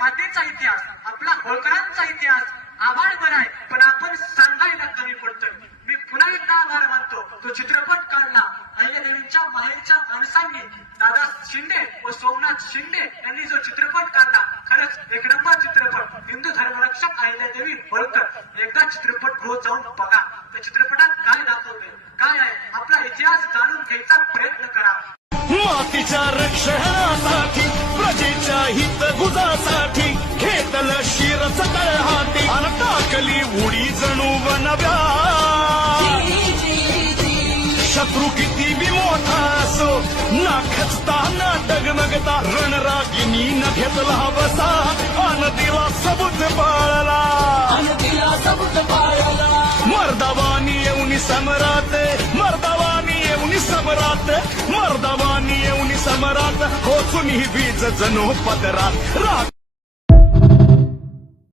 मातेचा इतिहास, आपला होळकरांचा इतिहास आभाळ बराय, पण आपण सांगायला कमी पडतोय. मी पुन्हा एकदा आभार मानतो. तो चित्रपट काढला अहिल्यादेवींच्या माहेरच्या माणसांनी, दादा शिंदे व सोमनाथ शिंदे यांनी जो चित्रपट काढला, खरंच एक नंबर चित्रपट. हिंदू धर्मरक्षक अहिल्यादेवी होळकर. एकदा चित्रपट गृह जाऊन बघा. त्या चित्रपटात काय दाखवले, काय आहे, आपला इतिहास जाणून घ्यायचा प्रयत्न करा. मातीच्या रक्षणासाठी, प्रजेच्या हितगुजासाठी घेतलं शिरच तळहाती अन टाकली उडी जणू बनव्या. शत्रू किती बी मोठा असो, ना खचता ना डगमगता रणरागिनी न घेतला बसा अन दिला सबूत बाळला. मर्दावानी येऊन समरात, मर्दावानी येऊन समरात, मर्दावानी येऊन समरात, हो तुम्ही बीज जणू पदरात.